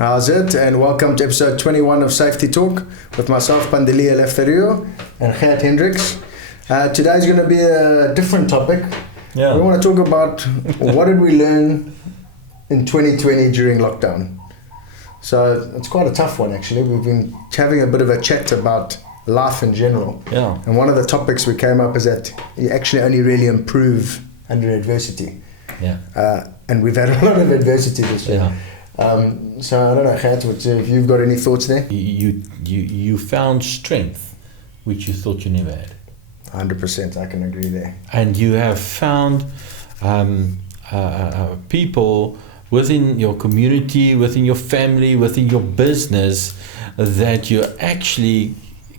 How's it? And welcome to episode 21 of Safety Talk with myself, Pandelia Lefterio, and Gert Hendricks. Today's going to be a different topic. Yeah. We want to talk about what did we learn in 2020 during lockdown. So it's quite a tough one, actually. We've been having a bit of a chat about life in general. Yeah. And one of the topics we came up is that you actually only really improve under adversity. Yeah. And we've had a lot of adversity this year. Yeah. So I don't know, Gert, if you've got any thoughts there? You found strength which you thought you never had. 100%, I can agree there. And you have found people within your community, within your family, within your business that you actually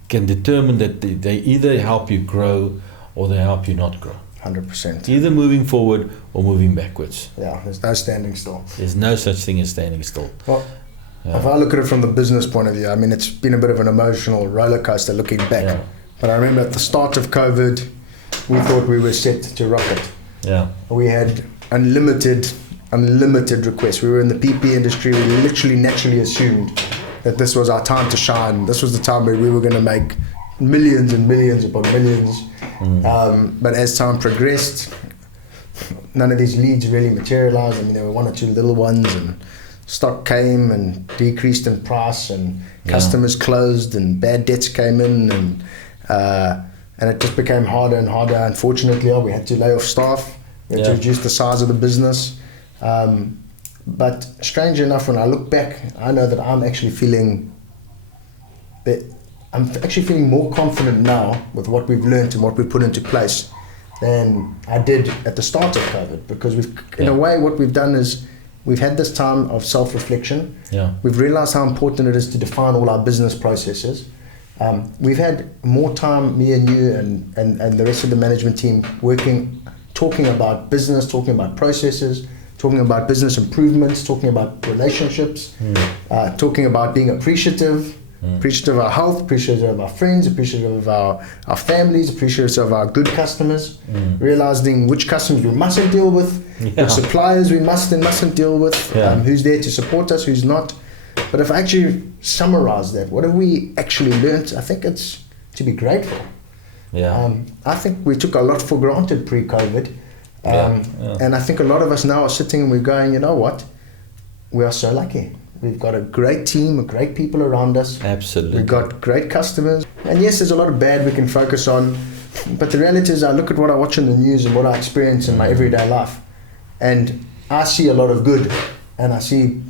can determine that they either help you grow or they help you not grow. 100%. Either moving forward or moving backwards. Yeah, there's no standing still. There's no such thing as standing still. Well, if I look at it from the business point of view, I mean, it's been a bit of an emotional roller coaster looking back. Yeah. But I remember at the start of COVID, we thought we were set to rocket. Yeah. We had unlimited requests. We were in the PP industry. We literally naturally assumed that this was our time to shine. This was the time where we were going to make millions and millions upon millions. But as time progressed, none of these leads really materialized. I mean, there were one or two little ones, and stock came and decreased in price, and customers closed, and bad debts came in, and it just became harder and harder. Unfortunately, we had to lay off staff. We had to reduce the size of the business. But strangely enough, when I look back, I know that I'm actually feeling more confident now with what we've learned and what we've put into place than I did at the start of COVID, because in a way, what we've done is we've had this time of self-reflection. Yeah. We've realized how important it is to define all our business processes. We've had more time, me and you and the rest of the management team, talking about business, talking about processes, talking about business improvements, talking about relationships, talking about being appreciative of our health, appreciative of our friends, appreciative of our families, appreciative of our good customers, realizing which customers we mustn't deal with, which suppliers we must and mustn't deal with, who's there to support us, who's not. But if I actually summarize that, what have we actually learned? I think it's to be grateful. Yeah. I think we took a lot for granted pre-COVID. And I think a lot of us now are sitting and we're going, you know what? We are so lucky. We've got a great team of great people around us. Absolutely. We've got great customers. And yes, there's a lot of bad we can focus on. But the reality is I look at what I watch in the news and what I experience in my everyday life. And I see a lot of good. And I see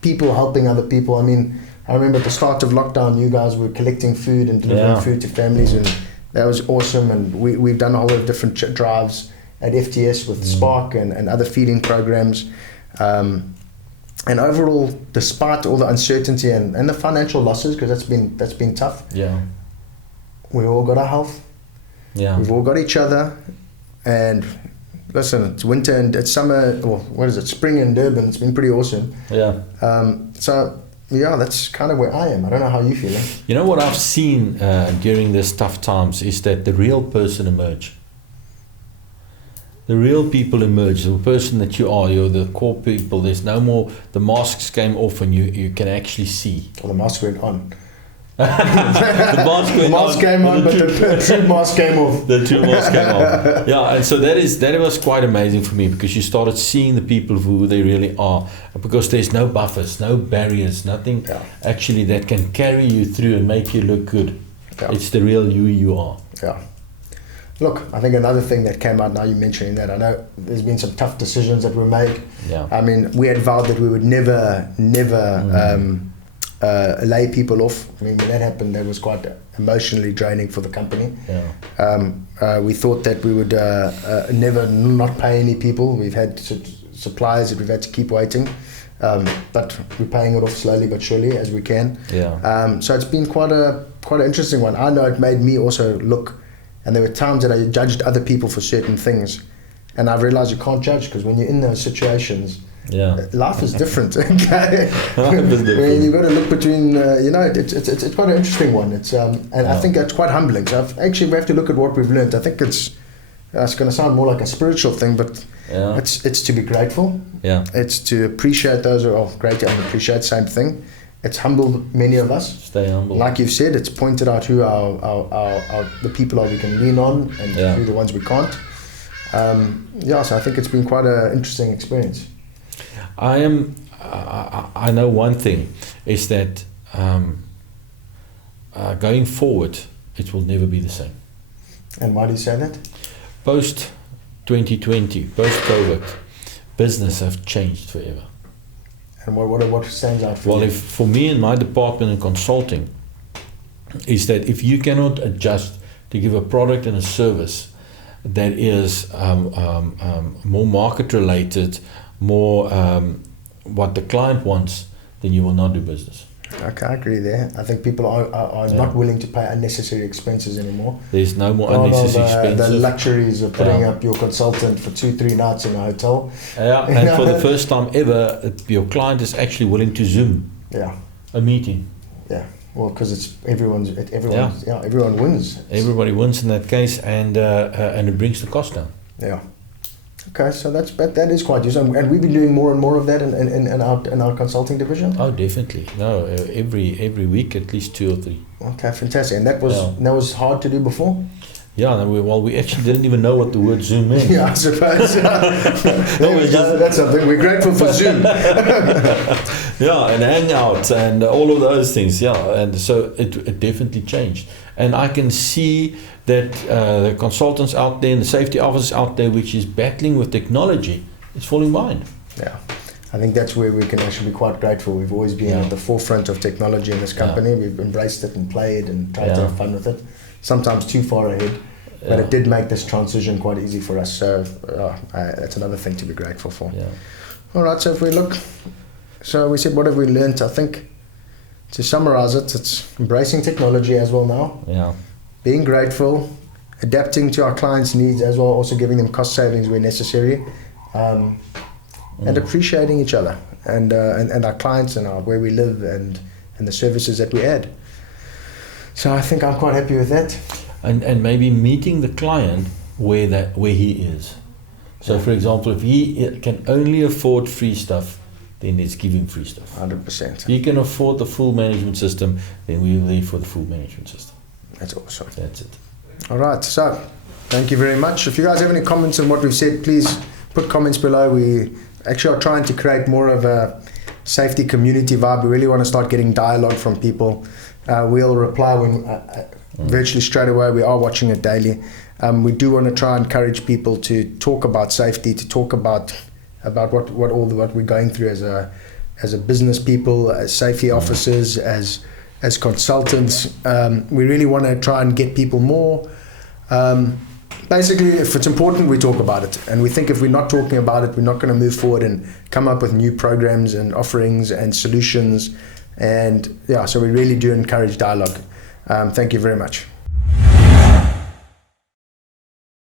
people helping other people. I mean, I remember at the start of lockdown, you guys were collecting food and delivering food to families. And that was awesome. And we've done a whole lot of different drives at FTS with Spark and other feeding programs. And overall, despite all the uncertainty and the financial losses, because that's been tough, we've all got our health. Yeah. We've all got each other. And listen, it's winter and it's summer, or what is it, spring in Durban. It's been pretty awesome. Yeah. So that's kind of where I am. I don't know how you feeling. You know what I've seen during these tough times is that the real person emerge. The real people emerge, the person that you are, you're the core people. There's no more, the masks came off and you can actually see. Well, the mask went on. The mask came on, but the true mask came off. The true mask came off. Yeah, and so that was quite amazing for me, because you started seeing the people who they really are, because there's no buffers, no barriers, nothing actually that can carry you through and make you look good. Yeah. It's the real you are. Yeah. Look, I think another thing that came out, now you mentioning that, I know there's been some tough decisions that were made. Yeah. I mean, we had vowed that we would never lay people off. I mean, when that happened, that was quite emotionally draining for the company. Yeah. We thought that we would never not pay any people. We've had suppliers that we've had to keep waiting. But we're paying it off slowly but surely as we can. Yeah. So it's been quite an interesting one. I know it made me also look. And there were times that I judged other people for certain things. And I've realized you can't judge, because when you're in those situations, life is different. Okay? You've got to look between, it's quite an interesting one. It's I think it's quite humbling. So we have to look at what we've learned. I think it's it's going to sound more like a spiritual thing, but Yeah. it's to be grateful. Yeah. It's to appreciate those who are great and appreciate, same thing. It's humbled many of us. Stay humble. Like you've said, it's pointed out who the people are we can lean on and Yeah. who the ones we can't. So I think it's been quite an interesting experience. I know one thing is that going forward, it will never be the same. And why do you say that? Post 2020, post COVID, business have changed forever. And what stands out for Well, you? if for me in my department in consulting, is that if you cannot adjust to give a product and a service that is more market related, more what the client wants, then you will not do business. Okay, I agree there. I think people are not willing to pay unnecessary expenses anymore. There's no more Gone unnecessary are the expenses. luxuries of putting Yeah. up your consultant for 2-3 nights in a hotel. Yeah, and for the first time ever, your client is actually willing to Zoom Yeah, a meeting. yeah. Well, because everyone wins. Everybody wins in that case, and it brings the cost down. Yeah. Okay, so that is quite useful, and we've been doing more and more of that in our consulting division. Oh, definitely. No, every week at least 2 or 3. Okay, fantastic. And that was hard to do before. Yeah, and we actually didn't even know what the word Zoom meant. Yeah, I suppose. That's something. We're grateful for Zoom. Yeah, and Hangouts and all of those things. Yeah, and so it definitely changed. And I can see that the consultants out there and the safety officers out there, which is battling with technology, is falling behind. Yeah, I think that's where we can actually be quite grateful. We've always been at the forefront of technology in this company. Yeah. We've embraced it and played and tried to Yeah. have fun with it. Sometimes too far ahead, but it did make this transition quite easy for us. So that's another thing to be grateful for. Yeah. All right, so if we look, so we said, what have we learnt? I think to summarize it, it's embracing technology as well now, Yeah. being grateful, adapting to our clients' needs as well, also giving them cost savings where necessary, and appreciating each other and our clients and where we live and the services that we add. So I think I'm quite happy with that. And maybe meeting the client where he is. So, for example, if he can only afford free stuff, then let's give him free stuff. 100%. If he can afford the full management system, then we're there for the full management system. That's awesome. That's it. All right, so thank you very much. If you guys have any comments on what we've said, please put comments below. We actually are trying to create more of a safety community vibe. We really want to start getting dialogue from people. We'll reply virtually straight away. We are watching it daily. We do want to try and encourage people to talk about safety, to talk about what we're going through as a business people, as safety officers, as consultants. We really want to try and get people more. Basically, if it's important, we talk about it. And we think if we're not talking about it, we're not going to move forward and come up with new programs and offerings and solutions. And so we really do encourage dialogue. Thank you very much.